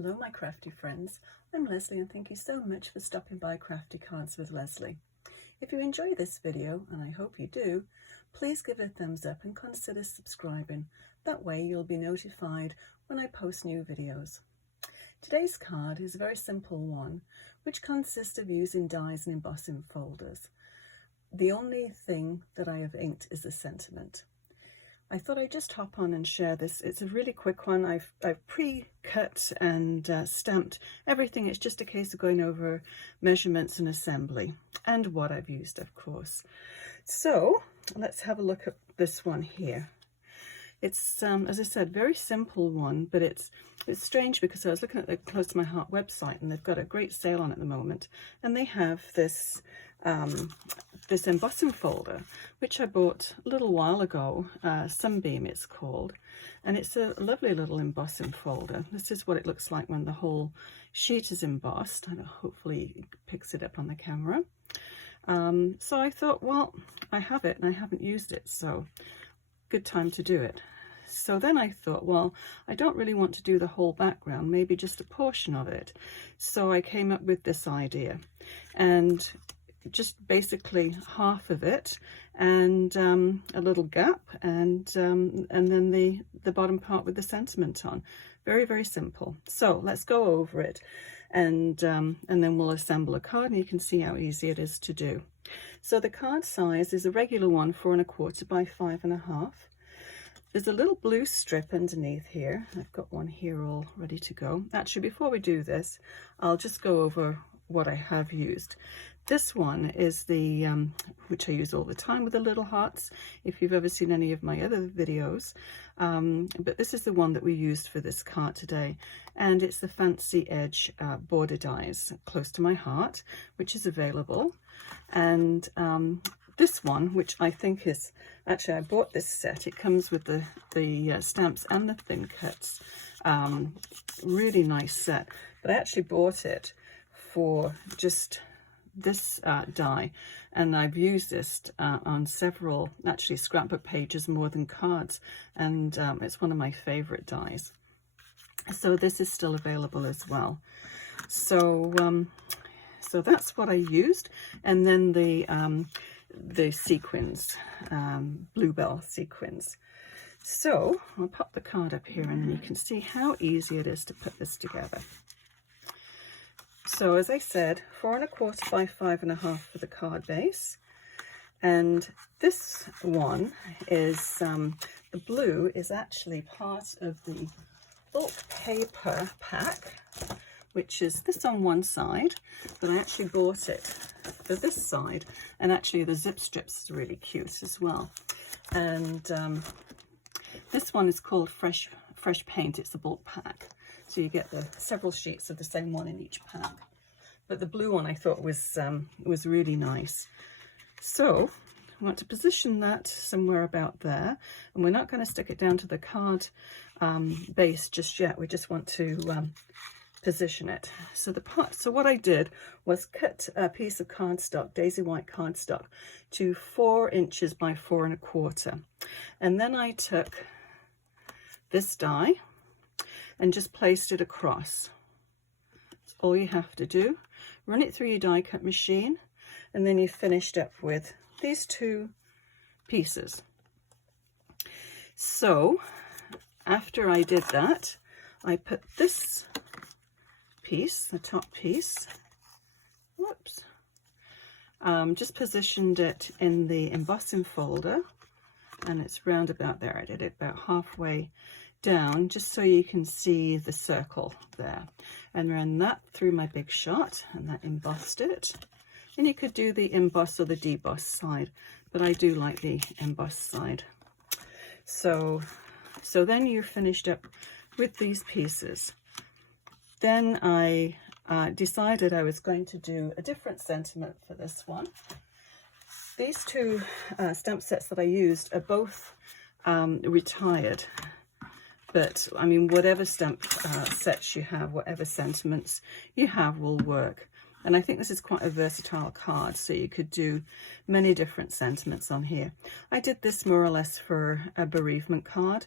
Hello my crafty friends, I'm Leslie and thank you so much for stopping by Crafty Cards with Leslie. If you enjoy this video, and I hope you do, please give it a thumbs up and consider subscribing. That way you'll be notified when I post new videos. Today's card is a very simple one, which consists of using dies and embossing folders. The only thing that I have inked is the sentiment. I thought I'd just hop on and share this. It's a really quick one. I've pre-cut and stamped everything. It's just a case of going over measurements and assembly and what I've used, of course. So let's have a look at this one here. It's, as I said, very simple one, but it's strange because I was looking at the Close to My Heart website and they've got a great sale on at the moment, and they have this this embossing folder, which I bought a little while ago, Sunbeam it's called, and it's a lovely little embossing folder. This is what it looks like when the whole sheet is embossed, and hopefully it picks it up on the camera. So I thought, well, I have it and I haven't used it, so good time to do it. So then I thought, well, I don't really want to do the whole background, maybe just a portion of it. So I came up with this idea, and just basically half of it and a little gap, and then the bottom part with the sentiment on. Very, very simple. So let's go over it, and then we'll assemble a card, and you can see how easy it is to do. So the card size is a regular one, 4 1/4 by 5 1/2. There's a little blue strip underneath here. I've got one here all ready to go. Actually, before we do this, I'll just go over what I have used. This one is the, which I use all the time with the little hearts, if you've ever seen any of my other videos. But this is the one that we used for this card today. And it's the Fancy Edge border dies, Close to My Heart, which is available. And this one, which I think is, actually I bought this set. It comes with the stamps and the thin cuts. Really nice set. But I actually bought it for just this die, and I've used this on several actually scrapbook pages more than cards, and it's one of my favorite dies. So this is still available as well. So so that's what I used, and then the sequins, Belle sequins. So I'll pop the card up here and you can see how easy it is to put this together. So as I said, 4 1/4 by 5 1/2 for the card base, and this one is the blue is actually part of the bulk paper pack, which is this on one side, but I actually bought it for this side, and actually the zip strips are really cute as well. And this one is called Fresh Paint. It's the bulk pack. So you get the several sheets of the same one in each pack. But the blue one I thought was really nice. So I want to position that somewhere about there. And we're not going to stick it down to the card base just yet. We just want to position it. So what I did was cut a piece of cardstock, daisy white cardstock, to 4 inches by 4 1/4. And then I took this die and just placed it across. That's all you have to do. Run it through your die cut machine, and then you're finished up with these 2 pieces. So after I did that, I put this piece, the top piece, whoops, just positioned it in the embossing folder, and it's round about there. I did it about halfway down just so you can see the circle there, and ran that through my big shot, and that embossed it. And you could do the emboss or the deboss side, but I do like the emboss side. So then you're finished up with these pieces. Then I decided I was going to do a different sentiment for this one. These 2 stamp sets that I used are both retired. But I mean, whatever stamp sets you have, whatever sentiments you have will work. And I think this is quite a versatile card, so you could do many different sentiments on here. I did this more or less for a bereavement card,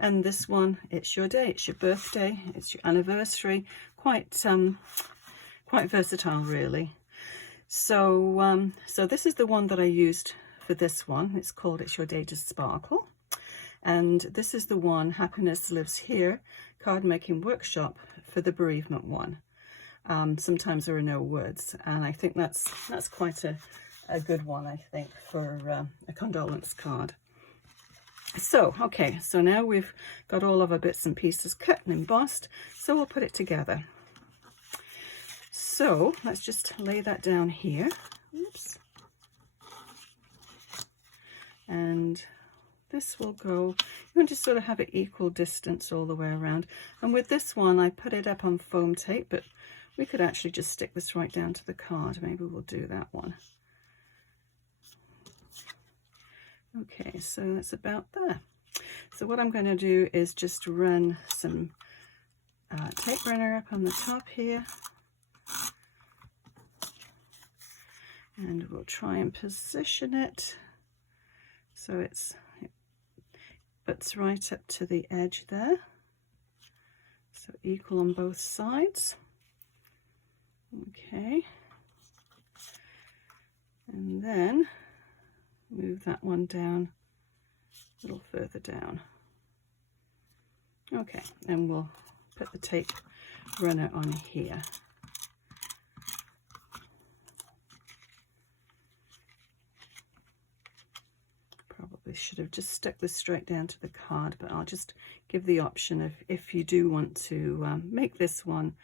and this one, it's your day, it's your birthday, it's your anniversary, quite versatile really. So so this is the one that I used for this one. It's called It's Your Day to Sparkle, and this is the one, Happiness Lives Here, card making workshop, for the bereavement one. Sometimes there are no words, and I think that's quite a good one, I think, for a condolence card. So okay, so now we've got all of our bits and pieces cut and embossed, so we'll put it together. So let's just lay that down here. Oops. And this will go, you want to sort of have it equal distance all the way around. And with this one, I put it up on foam tape, but we could actually just stick this right down to the card. Maybe we'll do that one. Okay, so that's about there. So what I'm going to do is just run some tape runner up on the top here. And we'll try and position it so it butts right up to the edge there. So equal on both sides. Okay. And then move that one down a little further down. Okay, and we'll put the tape runner on here. Probably should have just stuck this straight down to the card, but I'll just give the option of if you do want to make this one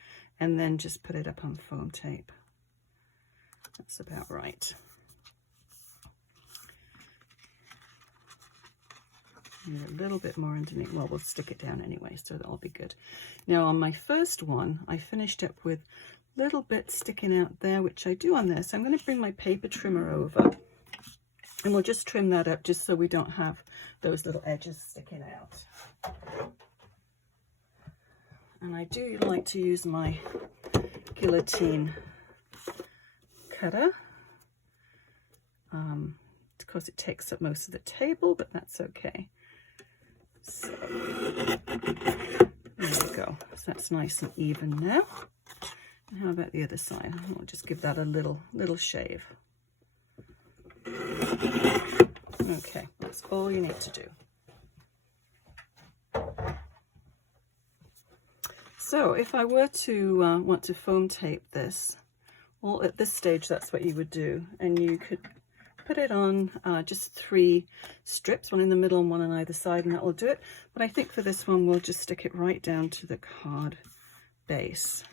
and then just put it up on foam tape. That's about right. A little bit more underneath. Well, we'll stick it down anyway, so that'll be good. Now on my first one, I finished up with little bits sticking out there, which I do on this. I'm going to bring my paper trimmer over, and we'll just trim that up just so we don't have those little edges sticking out. And I do like to use my guillotine cutter. Of course, it takes up most of the table, but that's okay. So there we go. So that's nice and even now. And how about the other side? I'll just give that a little shave. Okay, that's all you need to do. So if I were to want to foam tape this, well, at this stage that's what you would do, and you could put it on just 3 strips, one in the middle and one on either side, and that will do it. But I think for this one we'll just stick it right down to the card base.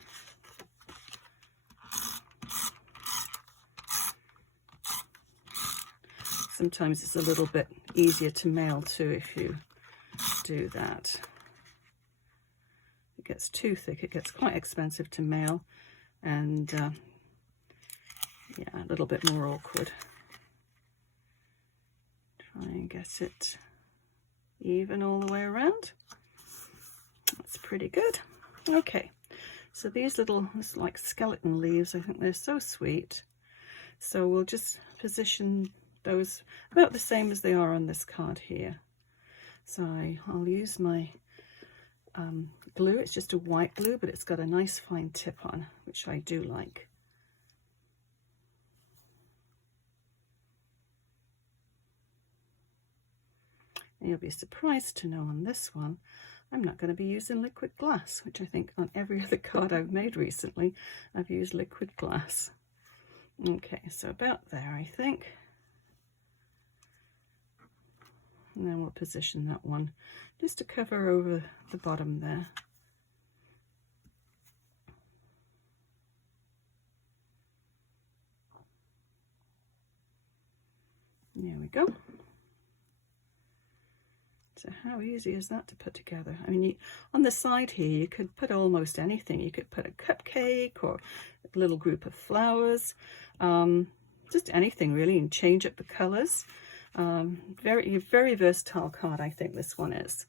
Sometimes it's a little bit easier to mail too if you do that. If it gets too thick, it gets quite expensive to mail, and yeah, a little bit more awkward. Try and get it even all the way around. That's pretty good. Okay, so these little, it's like skeleton leaves, I think they're so sweet. So we'll just position those about the same as they are on this card here. So I'll use my glue. It's just a white glue, but it's got a nice fine tip on, which I do like. And you'll be surprised to know on this one, I'm not going to be using liquid glass, which I think on every other card I've made recently, I've used liquid glass. Okay, so about there, I think. And then we'll position that one just to cover over the bottom there. There we go. So how easy is that to put together? I mean, on the side here, you could put almost anything. You could put a cupcake or a little group of flowers, just anything really, and change up the colors. Very, very versatile card, I think this one is.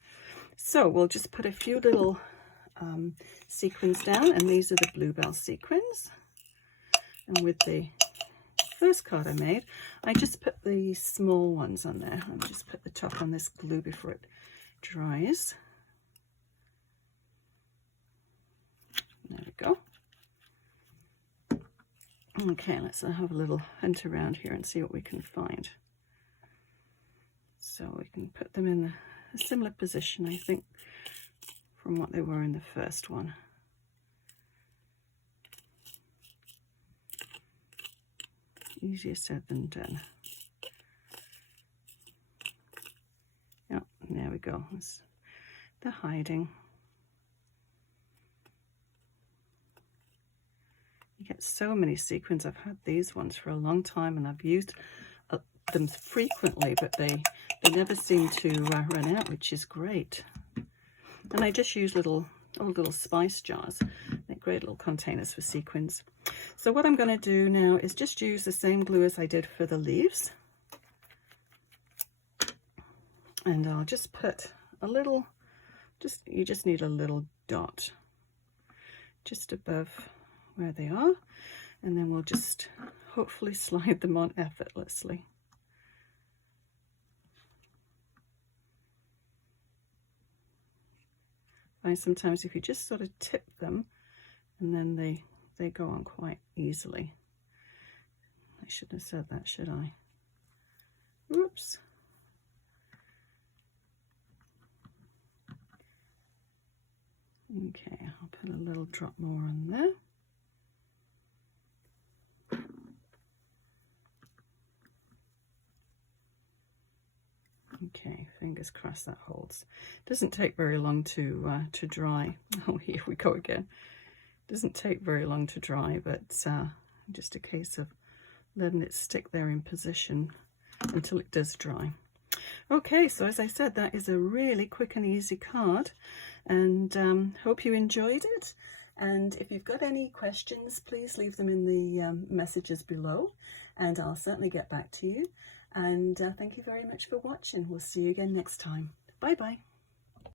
So we'll just put a few little sequins down, and these are the Bluebell sequins. And with the first card I made, I just put the small ones on there. Let me just put the top on this glue before it dries. There we go. Okay, let's have a little hunt around here and see what we can find. So we can put them in a similar position, I think, from what they were in the first one. Easier said than done. Yeah, there we go. They're hiding. You get so many sequins. I've had these ones for a long time and I've used them frequently, but they never seem to run out, which is great. And I just use little spice jars. They're great little containers for sequins. So what I'm going to do now is just use the same glue as I did for the leaves. And I'll just put a little, you just need a little dot just above where they are. And then we'll just hopefully slide them on effortlessly. And sometimes if you just sort of tip them, and then they go on quite easily. I shouldn't have said that, should I? Oops. Okay, I'll put a little drop more on there. Okay, fingers crossed that holds. Doesn't take very long to dry. Oh, here we go again. Doesn't take very long to dry, but just a case of letting it stick there in position until it does dry. Okay, so as I said, that is a really quick and easy card, and hope you enjoyed it. And if you've got any questions, please leave them in the messages below, and I'll certainly get back to you. And thank you very much for watching. We'll see you again next time. Bye bye.